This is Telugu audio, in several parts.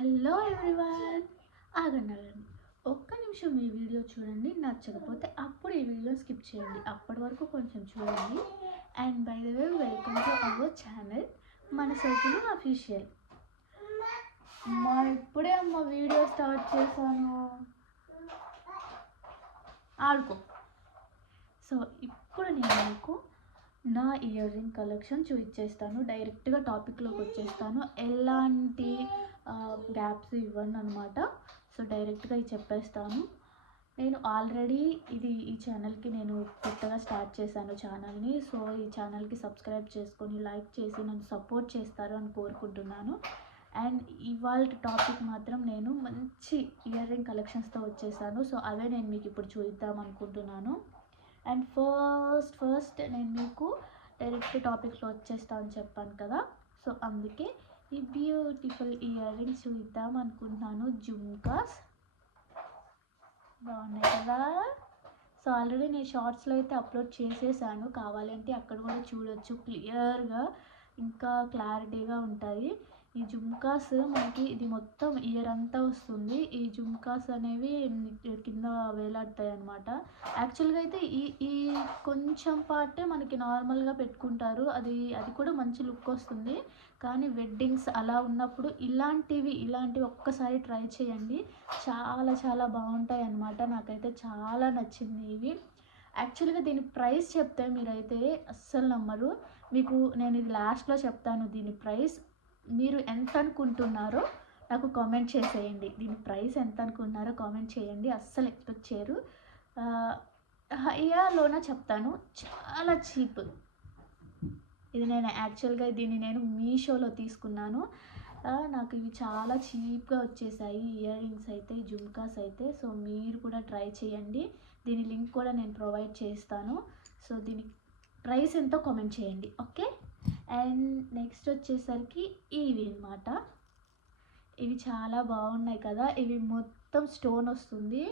హలో ఎవ్రీవన్, ఆగండి. ఒక్క నిమిషం ఈ వీడియో చూడండి. నచ్చకపోతే అప్పుడు ఈ వీడియో స్కిప్ చేయండి. అప్పటి వరకు కొంచెం చూడండి. And by the way, welcome to our channel మన సైకిల్ అఫీషియల్. ఇప్పుడే వీడియో స్టార్ట్ చేశాను. ఆడుకో. సో ఇప్పుడు నేను మీకు నా ఇయర్ రింగ్ కలెక్షన్ చూపించేస్తాను. డైరెక్ట్గా టాపిక్లోకి వచ్చేస్తాను. ఎలాంటి గ్యాప్స్ ఇవ్వను అనమాట. సో డైరెక్ట్గా ఇది చెప్పేస్తాను. నేను ఆల్రెడీ ఈ ఛానల్కి నేను కొత్తగా స్టార్ట్ చేశాను ఛానల్ని. సో ఈ ఛానల్కి సబ్స్క్రైబ్ చేసుకొని లైక్ చేసి నన్ను సపోర్ట్ చేస్తారు అని కోరుకుంటున్నాను. అండ్ ఇవాళ టాపిక్ మాత్రం నేను మంచి ఇయర్ రింగ్ కలెక్షన్స్తో వచ్చేసాను. సో అవే నేను మీకు ఇప్పుడు చూద్దాం అనుకుంటున్నాను. అండ్ ఫస్ట్ నేను మీకు డైరెక్ట్ టాపిక్లో వచ్చేస్తాను అని చెప్పాను కదా. సో అందుకే ఈ బ్యూటిఫుల్ ఇయర్ రింగ్స్ చూద్దాం అనుకుంటున్నాను. జుమ్కాస్ బాగున్నాయి కదా. సో ఆల్రెడీ నేను షార్ట్స్లో అయితే అప్లోడ్ చేసేసాను. కావాలంటే అక్కడ కూడా చూడొచ్చు. క్లియర్గా ఇంకా క్లారిటీగా ఉంటాయి. ఈ జుమ్కాస్ మనకి ఇది మొత్తం ఇయర్ అంతా వస్తుంది. ఈ జుమ్కాస్ అనేవి కింద వేలాడతాయి అన్నమాట. యాక్చువల్గా అయితే ఈ కొంచెం పార్టే మనకి నార్మల్గా పెట్టుకుంటారు. అది కూడా మంచి లుక్ వస్తుంది. కానీ వెడ్డింగ్స్ అలా ఉన్నప్పుడు ఇలాంటివి ఒక్కసారి ట్రై చేయండి. చాలా చాలా బాగుంటాయి అన్నమాట. నాకైతే చాలా నచ్చింది ఇవి. యాక్చువల్గా దీని ప్రైస్ చెప్తే మీరైతే అస్సలు నమ్మరు. మీకు నేను ఇది లాస్ట్లో చెప్తాను. దీని ప్రైస్ మీరు ఎంత అనుకుంటున్నారో నాకు కామెంట్ చేసేయండి. దీని ప్రైస్ ఎంత అనుకుంటున్నారో కామెంట్ చేయండి. అస్సలు ఎక్స్పెక్ట్ చేయరు. హైయాలోన చెప్తాను. చాలా చీప్. ఇది నేను యాక్చువల్గా నేను మీషోలో తీసుకున్నాను. నాకు ఇవి చాలా చీప్గా వచ్చేసాయి ఇయర్ రింగ్స్ అయితే, జుమ్కాస్ అయితే. సో మీరు కూడా ట్రై చేయండి. దీని లింక్ కూడా నేను ప్రొవైడ్ చేస్తాను. సో దీని ప్రైస్ ఎంతో కామెంట్ చేయండి. ఓకే. అండ్ నెక్స్ట్ వచ్చేసరికి ఇవి అన్నమాట. ఇవి చాలా బాగున్నాయి కదా. ఇవి మొత్తం స్టోన్ వస్తుంది.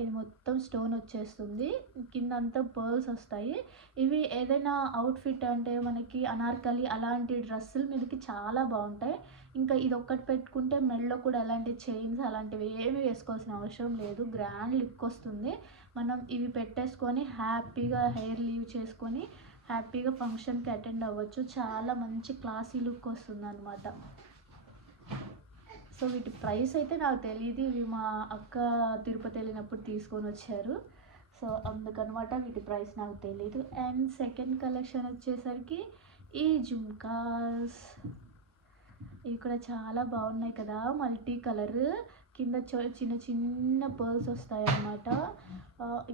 ఇది మొత్తం స్టోన్ వచ్చేస్తుంది. కిందంతా పర్ల్స్ వస్తాయి. ఇవి ఏదైనా అవుట్ఫిట్ అంటే మనకి అనార్కలి అలాంటి డ్రెస్సుల మీదకి చాలా బాగుంటాయి. ఇంకా ఇది ఒక్కటి పెట్టుకుంటే మెడలో కూడా ఎలాంటి చైన్స్ అలాంటివి ఏమి వేసుకోవాల్సిన అవసరం లేదు. గ్రాండ్ లుక్ వస్తుంది. మనం ఇవి పెట్టేసుకొని హ్యాపీగా హెయిర్ లీవ్ చేసుకొని హ్యాపీగా ఫంక్షన్కి అటెండ్ అవ్వచ్చు. చాలా మంచి క్లాసీ లుక్ వస్తుంది అనమాట. సో వీటి ప్రైస్ అయితే నాకు తెలియదు. ఇవి మా అక్క తిరుపతి వెళ్ళినప్పుడు తీసుకొని వచ్చారు. సో అందుకనమాట వీటి ప్రైస్ నాకు తెలీదు. అండ్ సెకండ్ కలెక్షన్ వచ్చేసరికి ఈ జుమ్కాస్. ఇవి కూడా చాలా బాగున్నాయి కదా. మల్టీ కలర్ కింద చిన్న చిన్న పర్ల్స్ వస్తాయి అన్నమాట.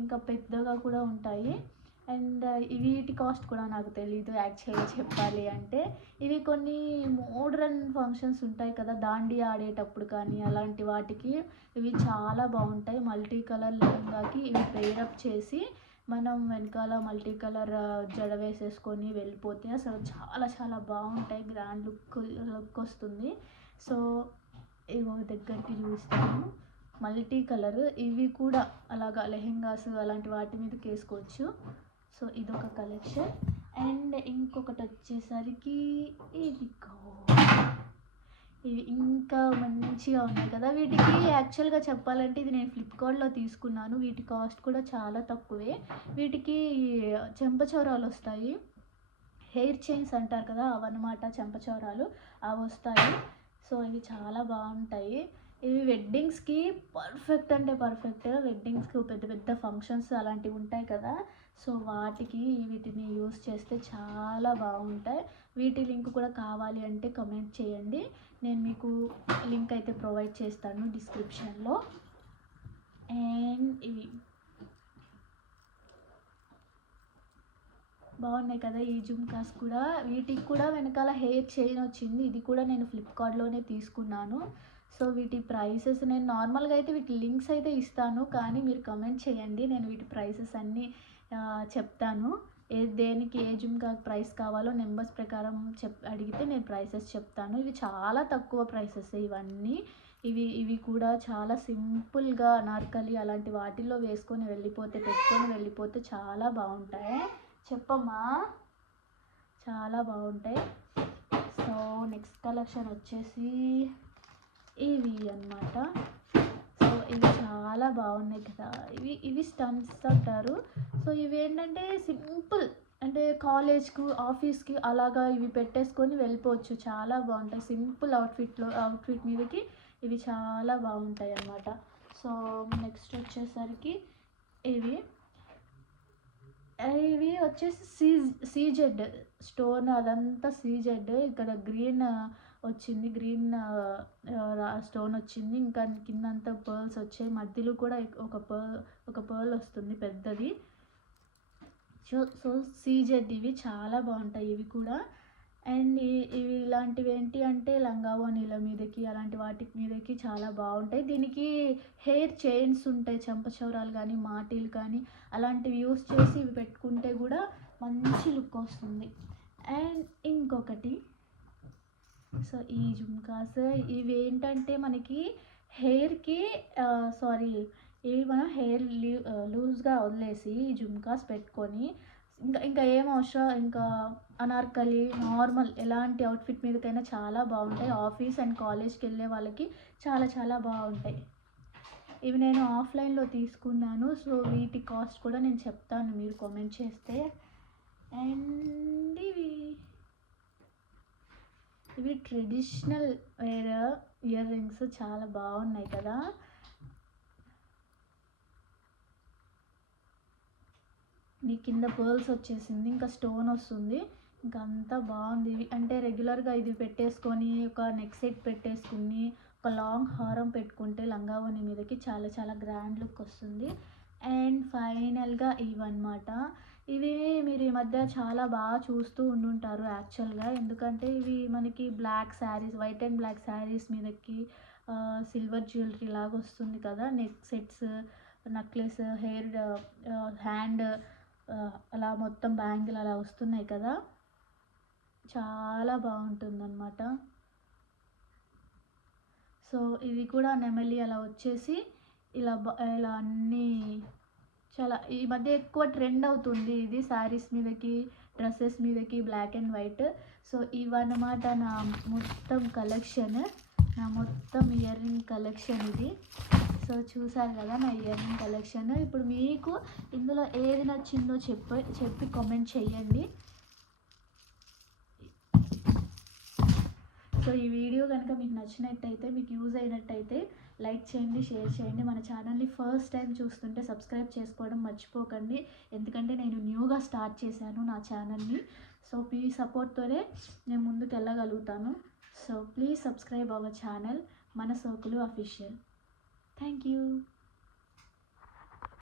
ఇంకా పెద్దగా కూడా ఉంటాయి. అండ్ వీటి కాస్ట్ కూడా నాకు తెలీదు యాక్చువల్గా చెప్పాలి అంటే. ఇవి కొన్ని మోడ్రన్ ఫంక్షన్స్ ఉంటాయి కదా, దాండి ఆడేటప్పుడు కానీ అలాంటి వాటికి ఇవి చాలా బాగుంటాయి. మల్టీ కలర్ లెహంగాకి ఇవి పేరప్ చేసి మనం వెనకాల మల్టీ కలర్ జడ వేసేసుకొని వెళ్ళిపోతే అసలు చాలా చాలా బాగుంటాయి. గ్రాండ్ లుక్ వస్తుంది. సో ఇవి దగ్గరికి చూస్తాను. మల్టీ కలర్ ఇవి కూడా అలాగా లెహెంగాస్ అలాంటి వాటి మీదకి వేసుకోవచ్చు. సో ఇదొక కలెక్షన్. అండ్ ఇంకొకటి వచ్చేసరికి ఇవి ఇంకా మంచిగా ఉన్నాయి కదా. వీటికి యాక్చువల్గా చెప్పాలంటే ఇది నేను ఫ్లిప్కార్ట్లో తీసుకున్నాను. వీటి కాస్ట్ కూడా చాలా తక్కువే. వీటికి చెంపచౌరాలు వస్తాయి. హెయిర్ చైన్స్ అంటారు కదా, అవన్నమాట చెంపచౌరాలు. అవి వస్తాయి. సో ఇవి చాలా బాగుంటాయి. ఇవి వెడ్డింగ్స్కి పర్ఫెక్ట్ అంటే పర్ఫెక్ట్. వెడ్డింగ్స్కి పెద్ద పెద్ద ఫంక్షన్స్ అలాంటివి ఉంటాయి కదా. సో వాటికి వీటిని యూస్ చేస్తే చాలా బాగుంటాయి. వీటి లింక్ కూడా కావాలి అంటే కమెంట్ చేయండి. నేను మీకు లింక్ అయితే ప్రొవైడ్ చేస్తాను డిస్క్రిప్షన్లో. అండ్ ఇవి బాగున్నాయి కదా. ఈ జుమ్కాస్ కూడా వీటికి కూడా వెనకాల హెయిర్ చైన్ వచ్చింది. ఇది కూడా నేను ఫ్లిప్కార్ట్లోనే తీసుకున్నాను. సో వీటి ప్రైసెస్ నేను నార్మల్గా అయితే వీటి లింక్స్ అయితే ఇస్తాను, కానీ మీరు కమెంట్ చేయండి. నేను వీటి ప్రైసెస్ అన్నీ చెప్తాను. దేనికి ఏ జుమ్కా ప్రైస్ కావాలో నెంబర్స్ ప్రకారం అడిగితే నేను ప్రైసెస్ చెప్తాను. ఇవి చాలా తక్కువ ప్రైసెస్ ఇవన్నీ. ఇవి కూడా చాలా సింపుల్గా అనార్కలి అలాంటి వాటిల్లో వేసుకొని పెట్టుకొని వెళ్ళిపోతే చాలా బాగుంటాయి. చెప్పమ్మా, చాలా బాగుంటాయి. సో నెక్స్ట్ కలెక్షన్ వచ్చేసి ఇవి అన్నమాట. సో ఇవి చాలా బాగున్నాయి కదా. ఇవి స్టంట్స్ అంటారు. సో ఇవేంటంటే సింపుల్, అంటే కాలేజ్‌కు, ఆఫీస్‌కి అలాగా ఇవి పెట్టేసుకొని వెళ్ళిపోవచ్చు. చాలా బాగుంటాయి. సింపుల్ అవుట్‌ఫిట్ మీదకి ఇవి చాలా బాగుంటాయన్నమాట. సో నెక్స్ట్ వచ్చేసరికి ఇవి ఇవి వచ్చేసి సీజెడ్ స్టోన్, అదంతా సీజెడ్. ఇక్కడ గ్రీన్ వచ్చింది, గ్రీన్ స్టోన్ వచ్చింది. ఇంకా కిందంతా పర్ల్స్ వచ్చాయి. మధ్యలో కూడా ఒక పర్ల్ వస్తుంది పెద్దది. సో సీజెడ్ ఇవి చాలా బాగుంటాయి ఇవి కూడా. అండ్ ఇవి ఇలాంటివి ఏంటి అంటే లంగా ఓణీల మీదకి అలాంటి వాటి మీదకి చాలా బాగుంటాయి. దీనికి హెయిర్ చైన్స్ ఉంటాయి, చెంపచౌరాలు కానీ మాటీలు కానీ అలాంటివి యూస్ చేసి ఇవి పెట్టుకుంటే కూడా మంచి లుక్ వస్తుంది. అండ్ ఇంకొకటి, సో ఈ జుమ్కాస్ ఇవి ఏంటంటే మనకి హెయిర్కి సారీ ఇవి మనం హెయిర్ లూజ్గా వదిలేసి ఈ జుమ్కాస్ పెట్టుకొని ఇంకా ఏం అవసరం, ఇంకా అనార్కలి నార్మల్ ఎలాంటి అవుట్ఫిట్ మీదకైనా చాలా బాగుంటాయి. ఆఫీస్ అండ్ కాలేజ్కి వెళ్ళే వాళ్ళకి చాలా చాలా బాగుంటాయి. ఇవి నేను ఆఫ్లైన్లో తీసుకున్నాను. సో వీటి కాస్ట్ కూడా నేను చెప్తాను మీరు కామెంట్ చేస్తే. అండ్ ఇవి ట్రెడిషనల్ వేర్ ఇయర్ రింగ్స్ చాలా బాగున్నాయి కదా. నీ కింద పర్ల్స్ వచ్చేసింది, ఇంకా స్టోన్ వస్తుంది, ఇంకా అంతా బాగుంది. ఇవి అంటే రెగ్యులర్గా ఇది పెట్టేసుకొని ఒక నెక్ సెట్ పెట్టేసుకుని ఒక లాంగ్ హారం పెట్టుకుంటే లంగా ఓణి మీదకి చాలా చాలా గ్రాండ్ లుక్ వస్తుంది. అండ్ ఫైనల్గా ఇవన్నమాట. ఇవి మీరు ఈ మధ్య చాలా బాగా చూస్తూ ఉండుంటారు యాక్చువల్గా, ఎందుకంటే ఇవి మనకి black saris, white and black saris మీదకి సిల్వర్ జ్యువెలరీ లాగా వస్తుంది కదా. Neck sets, necklace, hair, hand అలా మొత్తం బ్యాంగిల్ అలా వస్తున్నాయి కదా, చాలా బాగుంటుందన్నమాట. సో ఇది కూడా నెమలి అలా వచ్చేసి ఇలా అన్నీ చాలా ఈ మధ్య ఎక్కువ ట్రెండ్ అవుతుంది ఇది శారీస్ మీదకి, డ్రెస్సెస్ మీదకి బ్లాక్ అండ్ వైట్. సో ఇవన్నమాట నా మొత్తం కలెక్షన్, నా మొత్తం ఇయర్ రింగ్ కలెక్షన్ ఇది. సో చూసారు కదా నా ఇయర్ రింగ్ కలెక్షన్. ఇప్పుడు మీకు ఇందులో ఏది నచ్చిందో చెప్పి కామెంట్ చేయండి. సో ఈ వీడియో కనుక మీకు నచ్చినట్టయితే, మీకు యూజ్ అయినట్టయితే లైక్ చేయండి, షేర్ చేయండి. మన ఛానల్ని ఫస్ట్ టైం చూస్తుంటే సబ్స్క్రైబ్ చేసుకోవడం మర్చిపోకండి, ఎందుకంటే నేను న్యూగా స్టార్ట్ చేశాను నా ఛానల్ని. సో మీ సపోర్ట్తోనే నేను ముందుకు వెళ్ళగలుగుతాను. So please subscribe our channel మన సోకులు అఫీషియల్. Thank you.